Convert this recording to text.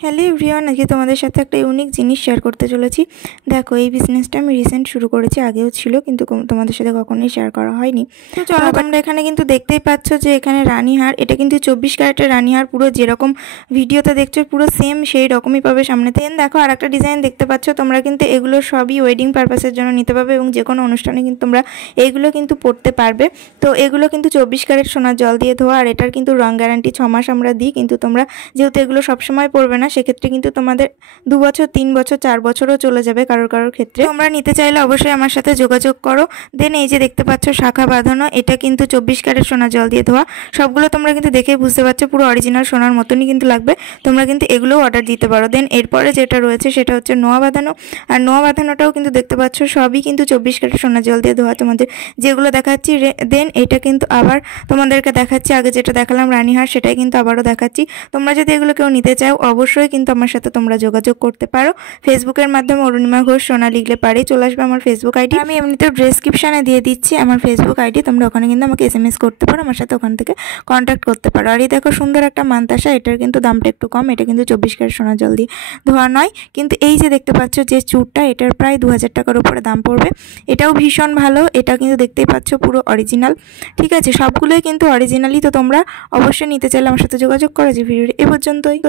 Hello everyone, আজকে তোমাদের সাথে একটা ইউনিক জিনিস শেয়ার করতে চলেছি। দেখো, এই বিজনেসটা আমি রিসেন্ট শুরু করেছি, আগেও ছিল কিন্তু তোমাদের সাথে কখনোই শেয়ার করা হয়নি। তো চলো, তোমরা এখানে কিন্তু দেখতেই পাচ্ছ যে এখানে রানীহার, এটা কিন্তু 24 ক্যারেটের রানীহার, পুরো যেরকম ভিডিওতে দেখছো পুরো সেম সেই রকমই পাবে সামনেতে। দেখো, আর একটা ডিজাইন দেখতে পাচ্ছ তোমরা, কিন্তু এগুলো সবই ওয়েডিং পারপাসের জন্য নিতে পারবে এবং যে কোনো অনুষ্ঠানে কিন্তু তোমরা এইগুলো কিন্তু পরতে পারবে। তো এগুলো কিন্তু 24 ক্যারেট সোনার জল দিয়ে ধোয়া, আর এটার কিন্তু রং গ্যারান্টি 6 মাস আমরা দিই। কিন্তু তোমরা যেহেতু এগুলো সবসময় পরবে না, সেক্ষেত্রে কিন্তু তোমাদের 2 বছর 3 বছর 4 বছরও চলে যাবে কারোর ক্ষেত্রে। তোমরা নিতে চাইলে অবশ্যই আমার সাথে যোগাযোগ করো। দেন এই যে দেখতে পাচ্ছ শাখা বাঁধানো, এটা কিন্তু 24 ক্যারেট সোনার জল দিয়ে ধোয়া। সবগুলো তোমরা কিন্তু দেখেই বুঝতে পারছো পুরো অরিজিনাল সোনার মতনই কিন্তু লাগবে। তোমরা কিন্তু এগুলোও অর্ডার দিতে পারো। দেন এরপরে যেটা রয়েছে সেটা হচ্ছে নোয়া বাঁধানো, আর নোয়া বাঁধানোটাও কিন্তু দেখতে পাচ্ছ সবই কিন্তু 24 ক্যারেট সোনার জল দিয়ে ধোয়া তোমাদের যেগুলো দেখাচ্ছি। দেন এটা কিন্তু আবার তোমাদেরকে দেখাচ্ছি, আগে যেটা দেখালাম রানীহার সেটাই কিন্তু আবারও দেখাচ্ছি। তোমরা যদি এগুলো কেউ নিতে চাও অবশ্যই কিন্তু আমার সাথে তোমরা যোগাযোগ করতে পারো। ফেসবুকের মাধ্যমে অরুণিমা ঘোষ সোনা লিখলে পারেই চলে আসবে আমার ফেসবুক আইডি। আমি এমনিতেও ডেসক্রিপশনে দিয়ে দিচ্ছি আমার ফেসবুক আইডি, তোমরা ওখানে কিন্তু আমাকে SMS করতে পারো, আমার সাথে ওখান থেকে কন্ট্যাক্ট করতে পারো। আর এই দেখো সুন্দর একটা মান্তাসা, এটার কিন্তু দামটা একটু কম, এটা কিন্তু 24 ক্যারেট সোনার জল দিয়ে ধোয়া নয়। কিন্তু এই যে দেখতে পাচ্ছ যে চুড়টা, এটার প্রায় 2000 টাকার উপরে দাম পড়বে। এটাও ভীষণ ভালো, এটা কিন্তু দেখতেই পাচ্ছ পুরো অরিজিনাল। ঠিক আছে, সবগুলোই কিন্তু অরিজিনালি। তো তোমরা অবশ্যই নিতে চাইলে আমার সাথে যোগাযোগ করো। যে ভিডিওটি এ পর্যন্তই।